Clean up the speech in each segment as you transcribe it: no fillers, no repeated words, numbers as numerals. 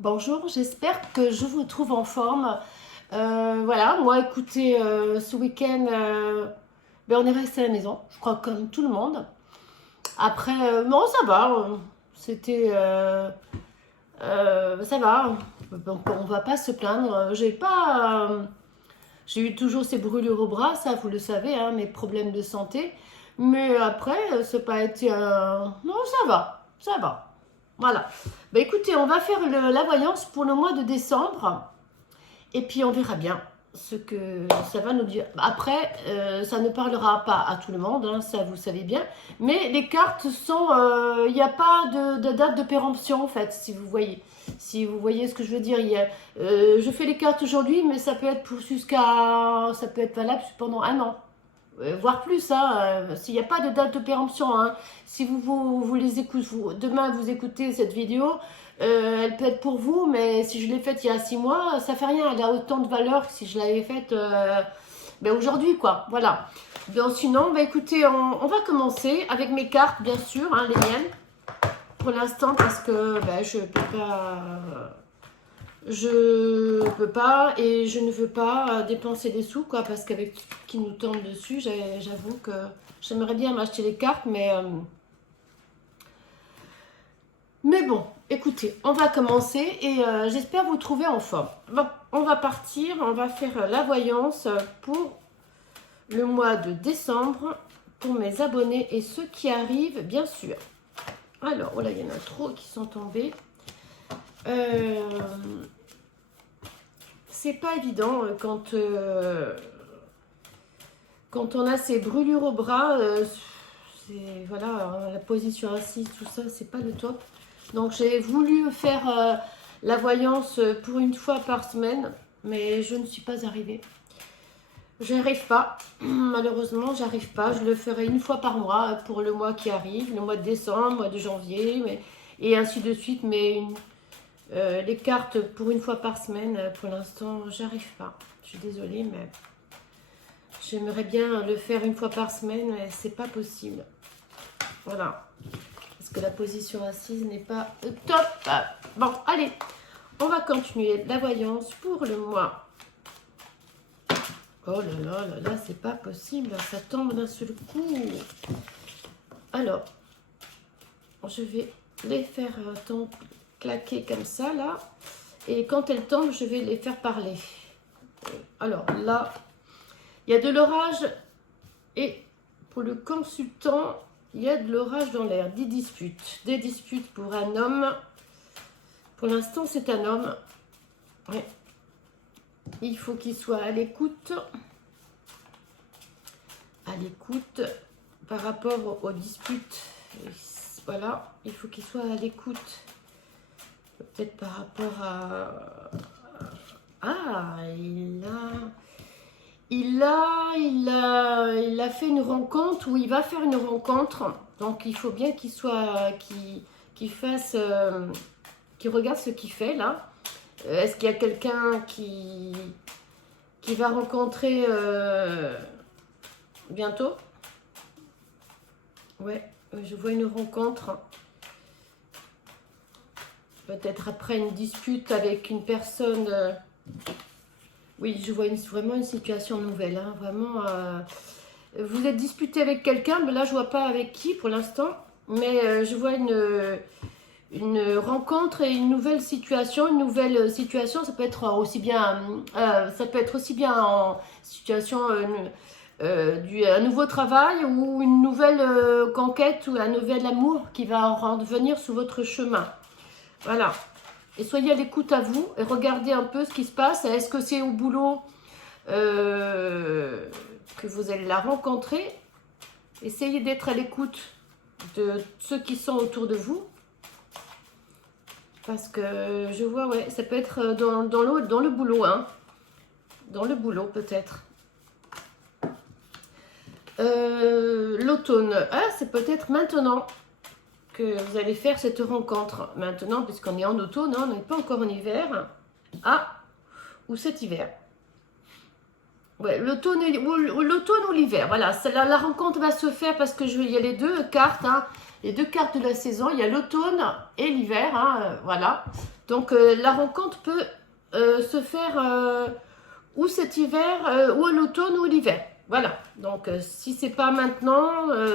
Bonjour, j'espère que je vous trouve en forme. Voilà, moi écoutez, ce week-end, on est resté à la maison, je crois comme tout le monde. Après, non, ça va, c'était, ça va, donc on va pas se plaindre. J'ai eu toujours ces brûlures au bras, ça vous le savez, hein, mes problèmes de santé. Mais après, c'est pas été, non, ça va. Voilà. Bah écoutez, on va faire la voyance pour le mois de décembre. Et puis on verra bien ce que ça va nous dire. Après, ça ne parlera pas à tout le monde, hein, ça vous savez bien. Mais les cartes sont... Il n'y a pas de date de péremption en fait, si vous voyez. Si vous voyez ce que je veux dire. Je fais les cartes aujourd'hui, mais ça peut être ça peut être valable pendant un an. Voire plus, hein, s'il n'y a pas de date de péremption. Hein. Si vous les écoutez, demain vous écoutez cette vidéo, elle peut être pour vous, mais si je l'ai faite il y a 6 mois, ça fait rien. Elle a autant de valeur que si je l'avais faite aujourd'hui, quoi. Voilà. Bien, sinon, écoutez, on va commencer avec mes cartes, bien sûr, hein, les miennes, pour l'instant, parce que je peux pas et je ne veux pas dépenser des sous, quoi, parce qu'avec ce qui nous tombe dessus, j'avoue que j'aimerais bien m'acheter des cartes, mais bon, écoutez, on va commencer et j'espère vous trouver en forme. Bon, on va partir, on va faire la voyance pour le mois de décembre pour mes abonnés et ceux qui arrivent, bien sûr. Alors, oh là, il y en a trop qui sont tombés. C'est pas évident quand on a ces brûlures au bras. Voilà, la position assise, tout ça, c'est pas le top. Donc j'ai voulu faire la voyance pour une fois par semaine, mais je ne suis pas arrivée. Je n'arrive pas, malheureusement, j'arrive pas. Je le ferai une fois par mois pour le mois qui arrive, le mois de décembre, le mois de janvier, et ainsi de suite. Mais les cartes pour une fois par semaine, pour l'instant, j'arrive pas. Je suis désolée, mais j'aimerais bien le faire une fois par semaine, mais c'est pas possible. Voilà. Parce que la position assise n'est pas top. Bon, allez, on va continuer la voyance pour le mois. Oh là là là là, c'est pas possible, ça tombe d'un seul coup. Alors, je vais les faire claquer comme ça, là. Et quand elles tombent, je vais les faire parler. Alors là, il y a de l'orage. Et pour le consultant, il y a de l'orage dans l'air. Des disputes pour un homme. Pour l'instant, c'est un homme. Ouais. Il faut qu'il soit à l'écoute. À l'écoute par rapport aux disputes. Voilà, il faut qu'il soit à l'écoute. Peut-être par rapport à... Ah, il a fait une rencontre, ou il va faire une rencontre. Donc il faut bien qu'il fasse, qu'il regarde ce qu'il fait là. Est-ce qu'il y a quelqu'un qui va rencontrer bientôt? Ouais, je vois une rencontre. Peut-être après une dispute avec une personne. Oui, je vois vraiment une situation nouvelle. Hein, vraiment, vous êtes disputé avec quelqu'un, mais là je vois pas avec qui pour l'instant. Mais je vois une rencontre et une nouvelle situation. Une nouvelle situation, ça peut être aussi bien en situation un nouveau travail ou une nouvelle conquête ou un nouvel amour qui va venir sur votre chemin. Voilà. Et soyez à l'écoute à vous et regardez un peu ce qui se passe. Est-ce que c'est au boulot que vous allez la rencontrer? Essayez d'être à l'écoute de ceux qui sont autour de vous. Parce que je vois, ouais, ça peut être dans le boulot, hein. Dans le boulot, peut-être. L'automne, c'est peut-être maintenant que vous allez faire cette rencontre. Maintenant, puisqu'on est en automne, hein, on n'est pas encore en hiver. Ah, ou cet hiver. Ouais, l'automne ou l'hiver. Voilà, la rencontre va se faire parce que il y a les deux cartes. Hein. les deux cartes de la saison. Il y a l'automne et l'hiver, hein, voilà. Donc la rencontre peut se faire ou cet hiver, ou à l'automne ou l'hiver. Voilà. Donc si c'est pas maintenant,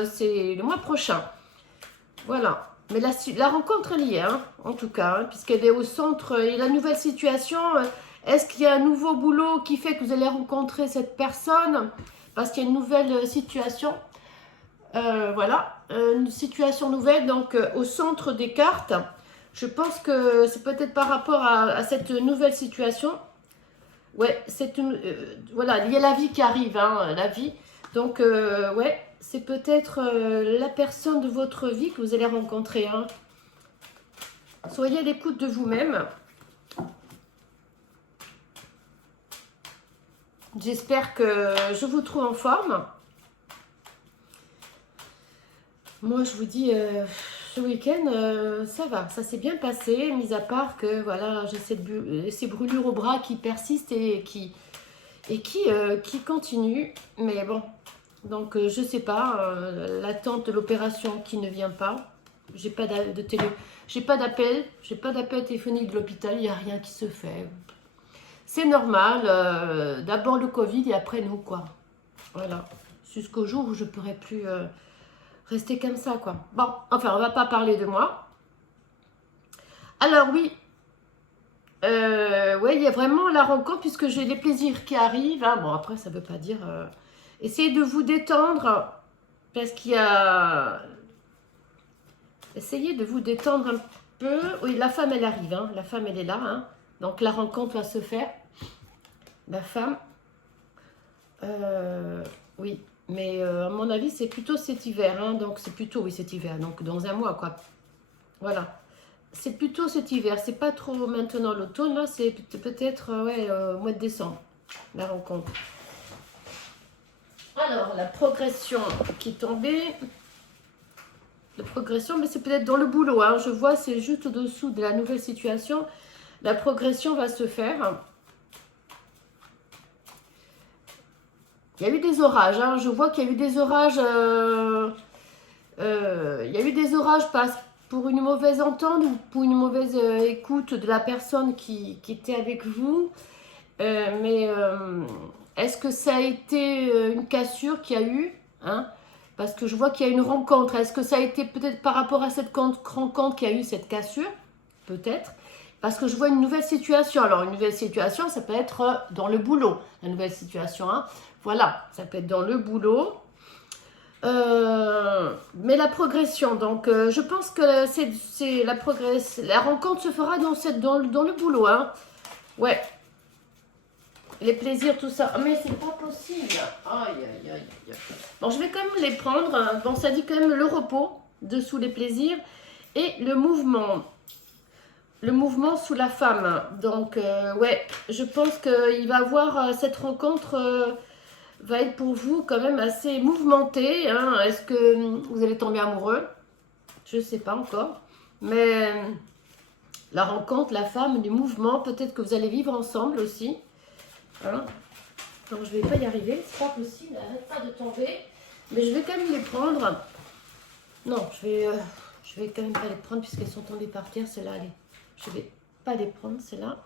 c'est le mois prochain. Voilà. Mais la rencontre, elle y est, hein, en tout cas, hein, puisqu'elle est au centre. Et la nouvelle situation, est-ce qu'il y a un nouveau boulot qui fait que vous allez rencontrer cette personne parce qu'il y a une nouvelle situation? Voilà, une situation nouvelle, donc au centre des cartes. Je pense que c'est peut-être par rapport à cette nouvelle situation. Ouais, voilà, il y a la vie qui arrive, hein, la vie. Donc, ouais, c'est peut-être la personne de votre vie que vous allez rencontrer. Hein. Soyez à l'écoute de vous-même. J'espère que je vous trouve en forme. Moi, je vous dis, ce week-end, ça va, ça s'est bien passé, mis à part que, voilà, j'ai ces brûlures au bras qui persistent et qui continuent. Mais bon, donc, je sais pas, l'attente de l'opération qui ne vient pas. J'ai pas d'appel téléphonique de l'hôpital, il n'y a rien qui se fait. C'est normal, d'abord le Covid et après nous, quoi. Voilà, jusqu'au jour où je ne pourrai plus... rester comme ça, quoi. Bon, enfin, on va pas parler de moi. Alors, oui. Ouais, il y a vraiment la rencontre, puisque j'ai les plaisirs qui arrivent. Hein. Bon, après, ça veut pas dire... essayez de vous détendre, parce qu'il y a... Essayez de vous détendre un peu. Oui, la femme, elle arrive. Hein. La femme, elle est là. Hein. Donc, la rencontre va se faire. La femme. Oui. Mais à mon avis, c'est plutôt cet hiver. Hein, donc, c'est plutôt, oui, cet hiver. Donc, dans un mois, quoi. Voilà. C'est plutôt cet hiver. C'est pas trop maintenant l'automne. Là, c'est peut-être ouais, au mois de décembre, la rencontre. Alors, la progression qui est tombée. La progression, mais c'est peut-être dans le boulot. Hein, je vois, c'est juste au-dessous de la nouvelle situation. La progression va se faire. Il y a eu des orages, hein. Je vois qu'il y a eu des orages. Il y a eu des orages pour une mauvaise entente ou pour une mauvaise écoute de la personne qui était avec vous. Mais est-ce que ça a été une cassure qu'il y a eu, hein? Parce que je vois qu'il y a une rencontre. Est-ce que ça a été peut-être par rapport à cette rencontre qu'il y a eu cette cassure? Peut-être. Parce que je vois une nouvelle situation. Alors, une nouvelle situation, ça peut être dans le boulot. La nouvelle situation, hein. Voilà, ça peut être dans le boulot. Mais la progression, donc je pense que c'est la progression. La rencontre se fera dans le boulot, hein. Ouais. Les plaisirs, tout ça. Mais c'est pas possible. Aïe, aïe, aïe, aïe. Bon, je vais quand même les prendre. Bon, ça dit quand même le repos, dessous les plaisirs, et le mouvement. Le mouvement sous la femme. Donc, ouais, je pense qu'il va avoir cette rencontre... va être pour vous quand même assez mouvementé. Hein. Est-ce que vous allez tomber amoureux? Je ne sais pas encore. Mais la rencontre, la femme, du mouvement, peut-être que vous allez vivre ensemble aussi. Hein. Donc je ne vais pas y arriver, c'est pas possible, arrête pas de tomber. Mais je vais quand même les prendre. Non, je vais quand même pas les prendre puisqu'elles sont tombées par terre, celles-là. Allez, je vais pas les prendre, celles-là.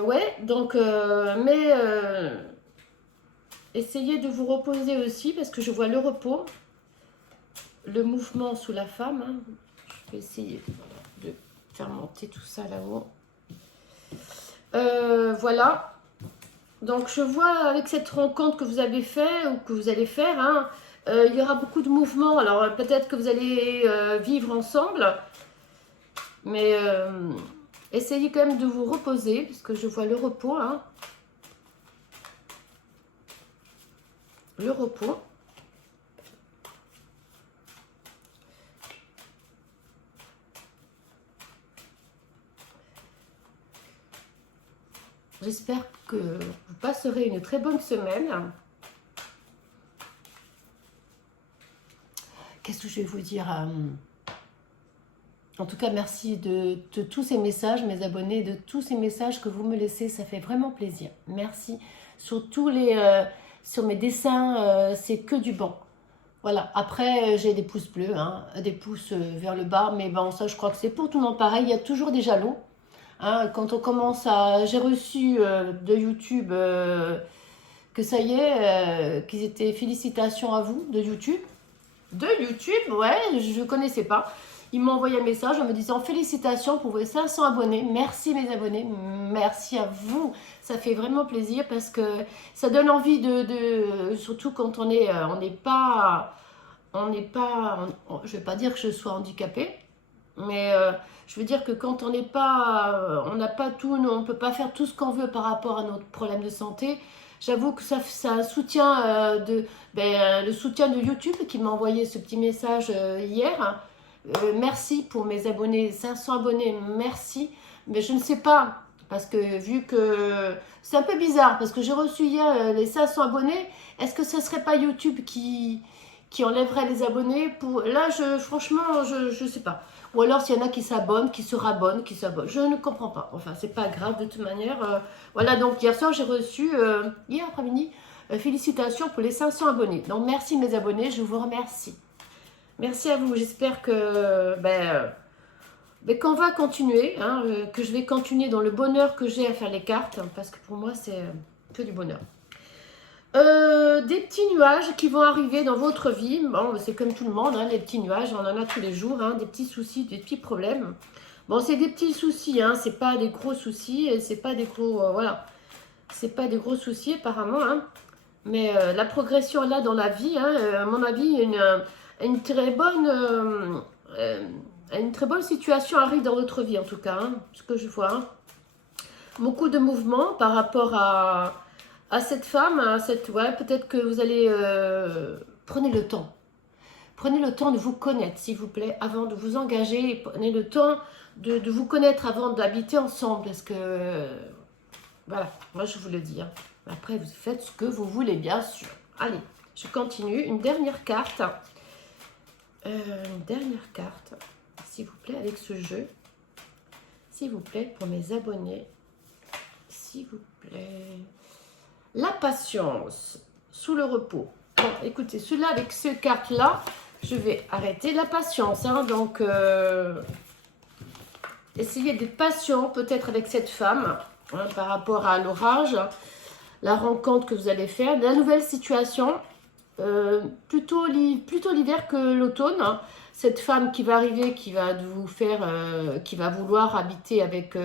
Ouais, donc, essayez de vous reposer aussi parce que je vois le repos, le mouvement sous la femme. Hein. Je vais essayer de faire monter tout ça là-haut. Voilà. Donc je vois avec cette rencontre que vous avez fait ou que vous allez faire, hein, il y aura beaucoup de mouvements. Alors peut-être que vous allez vivre ensemble. Mais essayez quand même de vous reposer parce que je vois le repos. Hein. Le repos. J'espère que vous passerez une très bonne semaine. Qu'est-ce que je vais vous dire? En tout cas, merci de tous ces messages, mes abonnés, de tous ces messages que vous me laissez. Ça fait vraiment plaisir. Merci. Sur mes dessins, c'est que du bon. Voilà, après j'ai des pouces bleus, hein, des pouces vers le bas, mais bon ça je crois que c'est pour tout le monde pareil, il y a toujours des jaloux. Hein, quand on commence à... J'ai reçu de YouTube que ça y est, qu'ils étaient félicitations à vous de YouTube. De YouTube, ouais, je ne connaissais pas. Ils m'ont envoyé un message en me disant félicitations pour vos 500 abonnés. Merci mes abonnés, merci à vous. Ça fait vraiment plaisir parce que ça donne envie surtout quand on n'est pas, je vais pas dire que je sois handicapée, mais je veux dire que quand on n'est pas, on n'a pas tout, on ne peut pas faire tout ce qu'on veut par rapport à notre problème de santé. J'avoue que ça un soutien le soutien de YouTube qui m'a envoyé ce petit message hier. Merci pour mes abonnés, 500 abonnés, merci. Mais je ne sais pas, parce que vu que c'est un peu bizarre, parce que j'ai reçu hier les 500 abonnés, est-ce que ce ne serait pas YouTube qui enlèverait les abonnés pour... Là, franchement, je ne sais pas. Ou alors s'il y en a qui s'abonnent, qui se rabonnent, qui s'abonnent. Je ne comprends pas. Enfin, c'est pas grave de toute manière. Voilà, donc hier soir, j'ai reçu, hier après-midi, félicitations pour les 500 abonnés. Donc merci mes abonnés, je vous remercie. Merci à vous. J'espère que qu'on va continuer, hein, que je vais continuer dans le bonheur que j'ai à faire les cartes, hein, parce que pour moi, c'est que du bonheur. Des petits nuages qui vont arriver dans votre vie. Bon, c'est comme tout le monde, hein, les petits nuages, on en a tous les jours, hein, des petits soucis, des petits problèmes. Bon, c'est des petits soucis, hein, c'est pas des gros soucis, c'est pas des gros, voilà, c'est pas des gros soucis apparemment, hein. Mais la progression là dans la vie, hein, à mon avis, une très bonne situation arrive dans votre vie en tout cas, hein, ce que je vois. Hein. Beaucoup de mouvements par rapport à cette femme, ouais, peut-être que vous allez... prenez le temps. Prenez le temps de vous connaître, s'il vous plaît, avant de vous engager. Prenez le temps de vous connaître avant d'habiter ensemble. Parce que, voilà, moi je vous le dis. Hein. Après, vous faites ce que vous voulez, bien sûr. Allez, je continue. Une dernière carte. Une dernière carte, s'il vous plaît, avec ce jeu. S'il vous plaît, pour mes abonnés. S'il vous plaît... La patience, sous le repos. Bon, écoutez, celui-là, avec ces cartes-là, je vais arrêter la patience. Hein, donc, essayez d'être patient, peut-être avec cette femme, hein, par rapport à l'orage, la rencontre que vous allez faire, la nouvelle situation, plutôt l'hiver que l'automne. Hein, cette femme qui va arriver, qui va vous faire, qui va vouloir habiter avec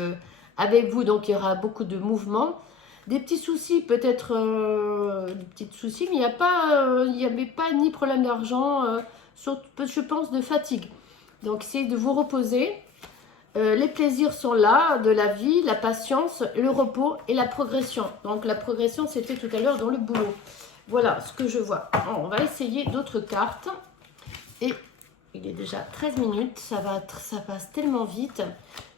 vous, donc il y aura beaucoup de mouvements. Des petits soucis, peut-être des petits soucis, mais il n'y avait pas ni problème d'argent, je pense de fatigue. Donc, essayez de vous reposer. Les plaisirs sont là, de la vie, la patience, le repos et la progression. Donc, la progression, c'était tout à l'heure dans le boulot. Voilà ce que je vois. Alors, on va essayer d'autres cartes. Et il est déjà 13 minutes, ça passe tellement vite.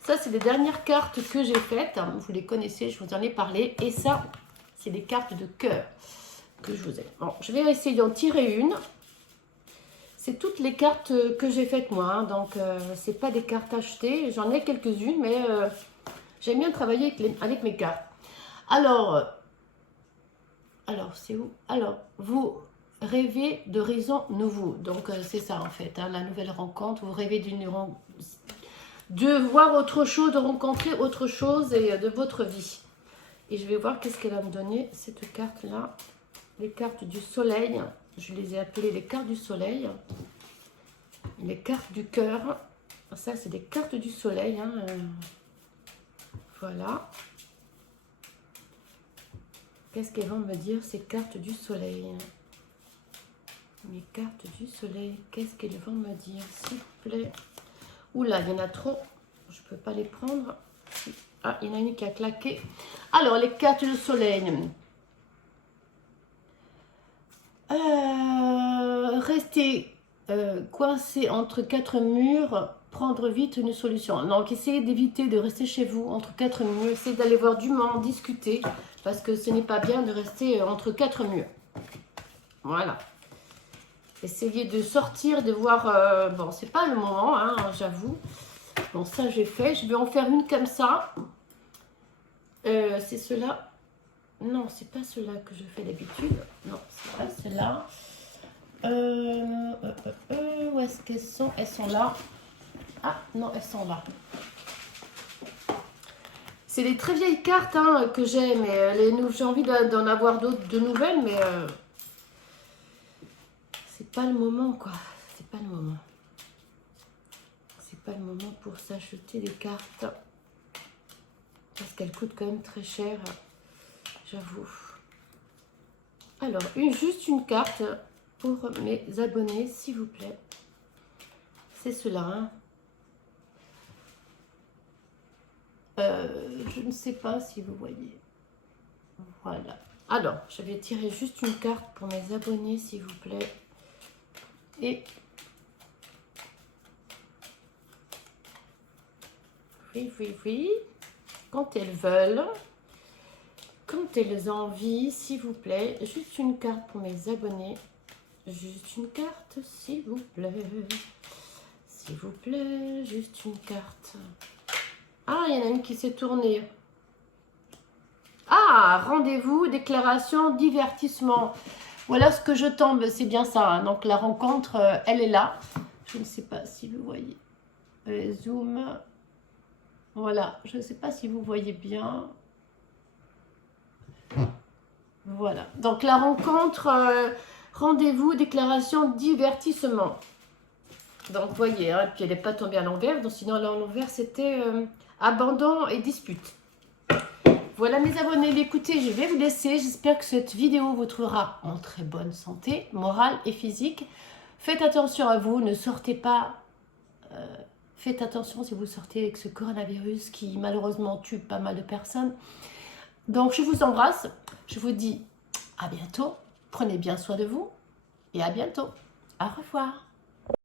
Ça, c'est les dernières cartes que j'ai faites. Vous les connaissez, je vous en ai parlé. Et ça, c'est des cartes de cœur que je vous ai. Bon, je vais essayer d'en tirer une. C'est toutes les cartes que j'ai faites moi. Hein, donc, c'est pas des cartes achetées. J'en ai quelques-unes, mais j'aime bien travailler avec mes cartes. Alors c'est où? Alors, vous rêvez d'horizons nouveaux. Donc, c'est ça en fait, hein, la nouvelle rencontre. Vous rêvez de voir autre chose, de rencontrer autre chose et de votre vie. Et je vais voir qu'est-ce qu'elle va me donner, cette carte-là. Les cartes du soleil. Je les ai appelées les cartes du soleil. Les cartes du cœur. Ça, c'est des cartes du soleil. Hein. Voilà. Qu'est-ce qu'elles vont me dire, ces cartes du soleil? Mes cartes du soleil, qu'est-ce qu'elles vont me dire, s'il vous plaît? Oula, il y en a trop. Je ne peux pas les prendre. Ah, il y en a une qui a claqué. Alors, les cartes du soleil. Rester coincé entre quatre murs, prendre vite une solution. Donc, essayez d'éviter de rester chez vous entre quatre murs. Essayez d'aller voir du monde, discuter. Parce que ce n'est pas bien de rester entre quatre murs. Voilà. Essayez de sortir, de voir... bon, c'est pas le moment, hein, j'avoue. Bon, ça, j'ai fait. Je vais en faire une comme ça. C'est cela. Non, c'est pas cela que je fais d'habitude. Non, c'est pas cela. Où est-ce qu'elles sont? Elles sont là. Ah non, elles sont là. C'est des très vieilles cartes hein, que j'ai, mais j'ai envie d'en avoir d'autres de nouvelles, mais c'est pas le moment quoi. C'est pas le moment. C'est pas le moment pour s'acheter des cartes. Parce qu'elles coûtent quand même très cher, j'avoue. Alors, juste une carte pour mes abonnés, s'il vous plaît. C'est cela. Hein. Je ne sais pas si vous voyez. Voilà. Alors, je vais tirer juste une carte pour mes abonnés, s'il vous plaît. Et... oui. Quand elles veulent, quand elles ont envie, s'il vous plaît. Juste une carte pour mes abonnés. Juste une carte, s'il vous plaît. S'il vous plaît, juste une carte. Ah, il y en a une qui s'est tournée. Ah, rendez-vous, déclaration, divertissement. Voilà ce que je tombe, c'est bien ça. Hein. Donc la rencontre, elle est là. Je ne sais pas si vous voyez. Zoom. Voilà, je ne sais pas si vous voyez bien. Voilà, donc la rencontre, rendez-vous, déclaration, divertissement. Donc vous voyez, hein, puis elle n'est pas tombée à l'envers. Donc sinon à l'envers c'était abandon et dispute. Voilà mes abonnés, écoutez, je vais vous laisser. J'espère que cette vidéo vous trouvera en très bonne santé, morale et physique. Faites attention à vous, ne sortez pas. Faites attention si vous sortez avec ce coronavirus qui malheureusement tue pas mal de personnes. Donc je vous embrasse, je vous dis à bientôt. Prenez bien soin de vous et à bientôt. Au revoir.